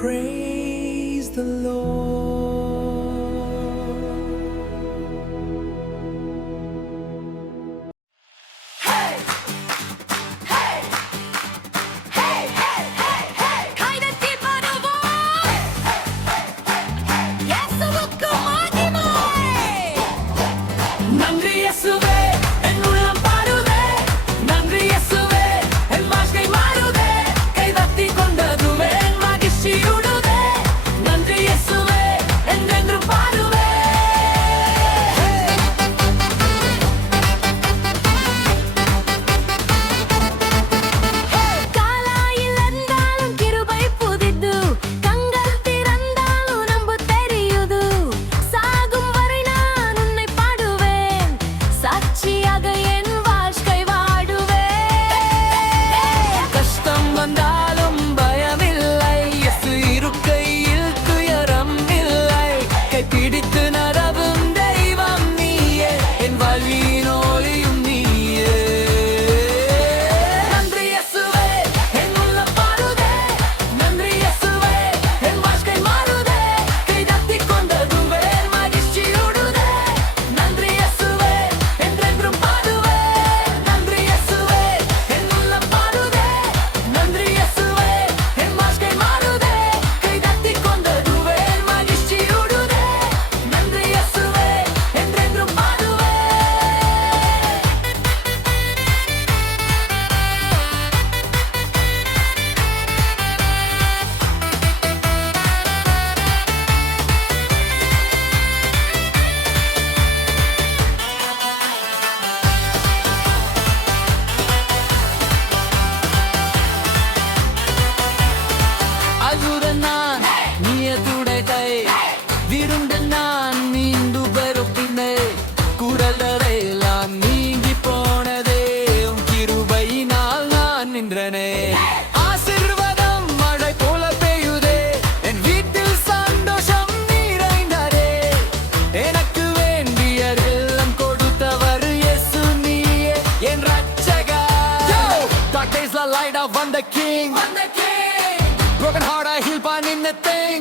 Praise the Lord. கைதட்டி பாடுவோம். இயேசுவுக்கு மகிமை. நன்றி இயேசுவே, என் உள்ளம் பாடுதே. நன்றி இயேசுவே, என் வாழ்க்கை மாறுதே. கைதட்டி கொண்டதுவே என் மகிழ்ச்சியுடுதே. நன்றி இயேசுவே, என்றென்றும் பாடுவே. காலாயில் இருந்தாலும் கிருபை புதிது. கண்கள் திறந்தாலும் நம்ப தெரியுது. சாகும் வரை நான் உன்னை பாடுவேன். சாட்சியாக என் வாழ்க்கை வாடுவேன். கஷ்டம் வந்தாலும் பயமில்லை. இயேசு இருக்கையில் துயரம் இல்லை. கைப்பிடித்து நடவும் தெய்வம் நீயே. என் வாழ்வின் ஒளியும் நீயே. நன்றி இயேசுவே, என் உள்ளம் பாடுதே. நன்றி இயேசுவே, என் வாழ்க்கை மாறுதே. கைதட்டி கொண்டதுவே என் மகிழ்ச்சியுடுதே. நன்றி இயேசுவே, என்றென்றும் பாடுவேன். நன்றி இயேசுவே, என் உள்ளம் பாடுதே. நன்றி இயேசுவே, என் வாழ்க்கை மாறுதே. கைதட்டி கொண்டதுவே என் மகிழ்ச்சியுடுதே. நன்றி இயேசுவே, என்றென்றும் பாடுவேன். அழுத நான் நீய துடைத்தை விருந்த நான் மீண்டு பெருப்பினை குரலறையெல்லாம் நீங்கி போனதே உன் கிருபையினால் நான் நின்றனே ஆசீர்வாதம் மழை போல பெய்யுதே என் வீட்டில் சந்தோஷம் நிறைந்ததே எனக்கு வேண்டியதெல்லாம் கொடுத்தவர் இயேசு நீயே என் ரட்சகர் Dark days the light of the King Broken heart I heal by in the thing